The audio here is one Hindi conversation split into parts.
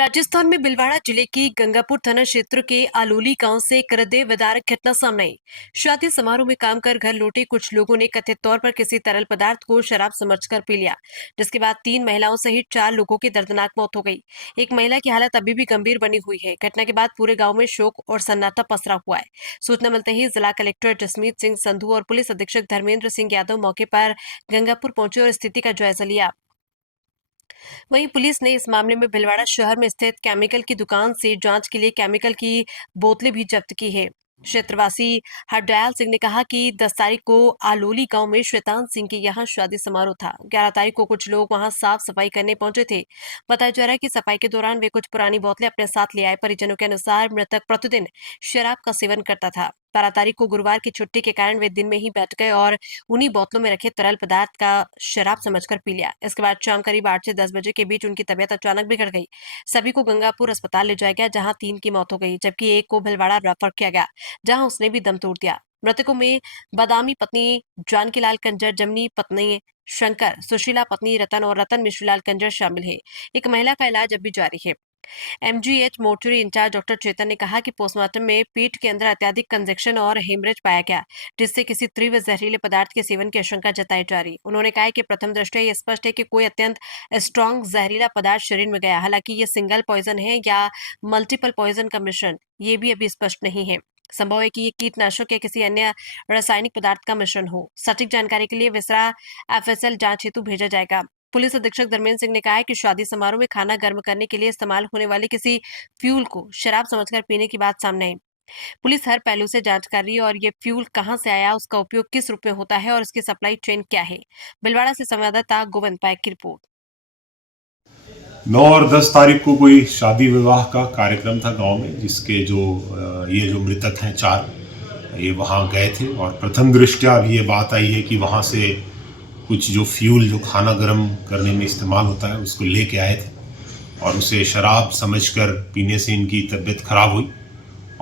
राजस्थान में भीलवाड़ा जिले की गंगापुर थाना क्षेत्र के आलोली गांव से एक हृदय-विदारक घटना सामने आई। शादी समारोह में काम कर घर लौटे कुछ लोगों ने कथित तौर पर किसी तरल पदार्थ को शराब समझकर पी लिया, जिसके बाद 3 महिलाओं सहित 4 लोगों की दर्दनाक मौत हो गई। एक महिला की हालत अभी भी गंभीर बनी हुई है। घटना के बाद पूरे गांव में शोक और सन्नाटा पसरा हुआ है। सूचना मिलते ही जिला कलेक्टर जसमीत सिंह संधू और पुलिस अधीक्षक धर्मेंद्र सिंह यादव मौके पर गंगापुर पहुंचे और स्थिति का जायजा लिया। वहीं पुलिस ने इस मामले में भीलवाड़ा शहर में स्थित केमिकल की दुकान से जांच के लिए केमिकल की बोतलें भी जब्त की है। क्षेत्रवासी हरदयाल सिंह ने कहा कि 10 तारीख को आलोली गांव में श्वेतांश सिंह के यहां शादी समारोह था। 11 तारीख को कुछ लोग वहां साफ सफाई करने पहुंचे थे। बताया जा रहा है कि सफाई के दौरान वे कुछ पुरानी बोतलें अपने साथ ले आए। परिजनों के अनुसार मृतक प्रतिदिन शराब का सेवन करता था। 12 तारीख को गुरुवार की छुट्टी के कारण वे दिन में ही बैठ गए और उन्हीं बोतलों में रखे तरल पदार्थ का शराब समझकर पी लिया। इसके बाद शाम करीब 8 से 10 बजे के बीच उनकी तबीयत अचानक बिगड़ गई। सभी को गंगापुर अस्पताल ले जाया गया, जहां 3 की मौत हो गई, जबकि एक को भीलवाड़ा रेफर किया गया, जहां उसने भी दम तोड़ दिया। मृतकों में बादामी पत्नी जानकीलाल कंजर, जमनी पत्नी शंकर, सुशीला पत्नी रतन और रतन मिश्रीलाल कंजर शामिल है। एक महिला का इलाज अभी जारी है। एमजीएच मोर्चरी इंचार्ज डॉक्टर चेतन ने कहा कि पोस्टमार्टम में पेट के अंदर अत्यधिक कंजेक्शन और हेमरेज पाया गया, जिससे किसी तीव्र जहरीले पदार्थ के सेवन की आशंका जताई जा रही। उन्होंने कहा कि प्रथम दृष्टया यह स्पष्ट है कि कोई अत्यंत स्ट्रॉन्ग जहरीला पदार्थ शरीर में गया। हालांकि ये सिंगल पॉइजन है या मल्टीपल पॉइजन का मिश्रण, ये भी अभी स्पष्ट नहीं है। संभव है कि ये कीटनाशक या किसी अन्य रासायनिक पदार्थ का मिश्रण हो। सटीक जानकारी के लिए विसरा एफएसएल जांच हेतु भेजा जाएगा। पुलिस अधीक्षक धर्मेंद्र सिंह ने कहा है कि शादी समारोह में खाना गर्म करने के लिए इस्तेमाल होने वाले किसी फ्यूल को शराब समझकर पीने की बात सामने आई। पुलिस हर पहलू से जांच कर रही है और ये फ्यूल कहां से आया, उसका उपयोग किस रूप में होता है और इसकी सप्लाई चेन क्या है। भीलवाड़ा से संवाददाता गोविंद पायक की रिपोर्ट। 9 और 10 तारीख को कोई शादी विवाह का कार्यक्रम था गांव में, जिसके ये जो मृतक हैं 4, ये वहां गए थे और प्रथम दृष्टया अभी ये बात आई है कि वहां से कुछ जो फ्यूल जो खाना गर्म करने में इस्तेमाल होता है उसको लेके आए थे और उसे शराब समझकर पीने से इनकी तबीयत खराब हुई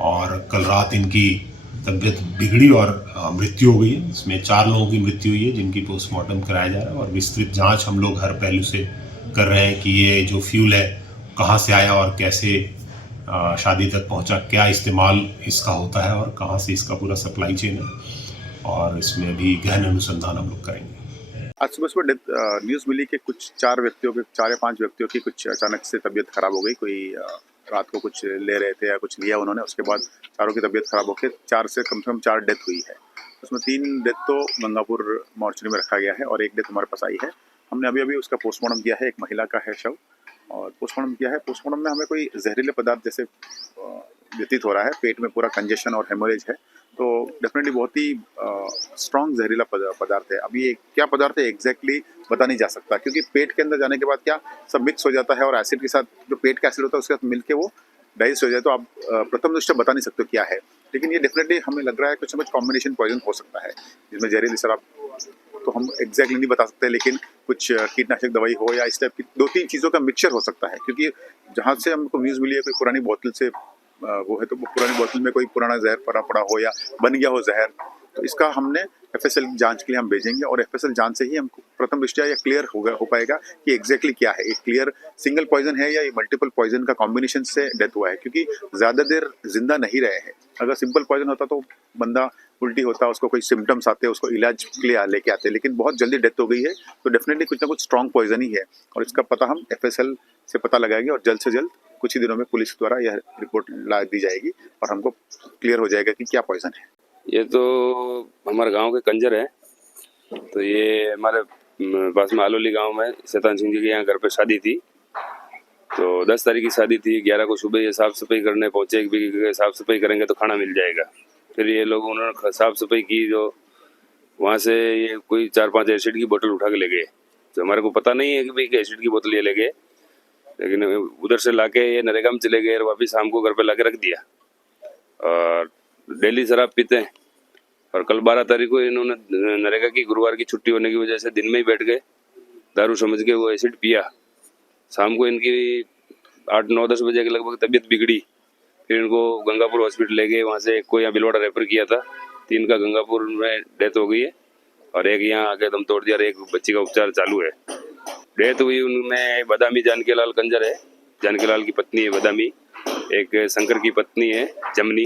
और कल रात इनकी तबीयत बिगड़ी और मृत्यु हो गई है। इसमें 4 लोगों की मृत्यु हुई है, जिनकी पोस्टमार्टम कराया जा रहा है और विस्तृत जांच हम लोग हर पहलू से कर रहे हैं कि ये जो फ्यूल है कहाँ से आया और कैसे शादी तक पहुंचा, क्या इस्तेमाल इसका होता है और कहाँ से इसका पूरा सप्लाई चेन है, और इसमें भी गहन अनुसंधान हम लोग करेंगे। आज सुबह न्यूज़ मिली कि कुछ 4 या 5 व्यक्तियों की कुछ अचानक से तबीयत खराब हो गई। कोई रात को कुछ ले रहे थे या कुछ लिया उन्होंने, उसके बाद चारों की तबीयत खराब होकर 4 से कम से कम 4 डेथ हुई है। उसमें 3 डेथ तो गंगापुर मॉर्चरी में रखा गया है और 1 डेथ हमारे पास आई है। हमने अभी उसका पोस्टमार्टम किया है। एक महिला का है शव और पोस्टमार्टम किया है। पोस्टमार्टम में हमें कोई जहरीले पदार्थ जैसे व्यतीत हो रहा है। पेट में पूरा कंजेशन और हेमोरेज है, तो डेफिनेटली बहुत ही स्ट्रॉन्ग जहरीला पदार्थ है। अभी ये क्या पदार्थ है एग्जैक्टली बता नहीं जा सकता, क्योंकि पेट के अंदर जाने के बाद क्या सब मिक्स हो जाता है और एसिड के साथ जो पेट का एसिड होता है उसके साथ मिलके वो डाइजेस्ट हो जाए, तो आप प्रथम दृष्टया बता नहीं सकते क्या है। लेकिन ये डेफिनेटली हमें लग रहा है कुछ ना कुछ कॉम्बिनेशन पॉइजन हो सकता है, जिसमें जहरीली शराब तो हम एग्जैक्टली नहीं बता सकते, लेकिन कुछ कीटनाशक दवाई हो या इस टाइप की 2-3 चीज़ों का मिक्सचर हो सकता है। क्योंकि जहाँ से हमको न्यूज़ मिली है कोई पुरानी बोतल से वो है, तो पुरानी बोतल में कोई पुराना जहर पड़ा हो या बन गया हो जहर, तो इसका हमने एफएसएल जांच के लिए हम भेजेंगे और एफएसएल जांच से ही हमको प्रथम दृष्टया ये क्लियर हो पाएगा कि एग्जैक्टली क्या है, एक क्लियर सिंगल पॉइजन है या ये मल्टीपल पॉइजन का कॉम्बिनेशन से डेथ हुआ है। क्योंकि ज़्यादा देर जिंदा नहीं रहे हैं। अगर सिंपल पॉइजन होता तो बंदा उल्टी होता, उसको कोई सिम्टम्स आते, उसको इलाज के लिए लेके आते, लेकिन बहुत जल्दी डेथ हो गई है, तो डेफिनेटली कुछ ना कुछ स्ट्रॉन्ग पॉइजन ही है और इसका पता हम एफएसएल से पता लगाएंगे और जल्द से जल्द कुछ ही दिनों में पुलिस द्वारा यह रिपोर्ट ला दी जाएगी और हमको क्लियर हो जाएगा कि क्या पॉइजन है। ये तो हमारे गांव के कंजर है, तो ये हमारे पास में आलोली गांव में श्वेतांश सिंह जी के यहाँ घर पे शादी थी। तो 10 तारीख की शादी थी। 11 को सुबह ये साफ सफाई करने पहुंचे कि साफ सफाई करेंगे तो खाना मिल जाएगा। फिर ये लोग उन्होंने साफ सफाई की, जो वहाँ से ये कोई 4-5 एसिड की बोतल उठा के ले गए। तो हमारे को पता नहीं है कि भाई एसिड की बोतल ये ले गए, लेकिन उधर से लाके ये नरेगा में चले गए और वापिस शाम को घर पे लाके रख दिया। और डेली शराब पीते हैं और कल 12 तारीख को इन्होंने नरेगा की गुरुवार की छुट्टी होने की वजह से दिन में ही बैठ गए, दारू समझ के वो एसिड पिया। शाम को इनकी 8-9-10 बजे के लगभग तबीयत बिगड़ी। फिर इनको गंगापुर हॉस्पिटल ले गए, वहाँ से एक को यहाँ भीलवाड़ा रेफर किया था। 3 का गंगापुर में डेथ हो गई है और एक यहाँ आके दम तोड़ दिया और एक बच्ची का उपचार चालू है। डेथ हुई उनमें बादामी जानकीलाल कंजर है जानकीलाल की पत्नी है बदामी, एक शंकर की पत्नी है जमनी,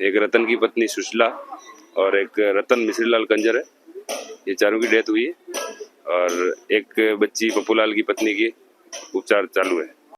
एक रतन की पत्नी सुशीला और एक रतन मिश्रीलाल कंजर है। ये चारों की डेथ हुई है और एक बच्ची पप्पूलाल की पत्नी की उपचार चालू है।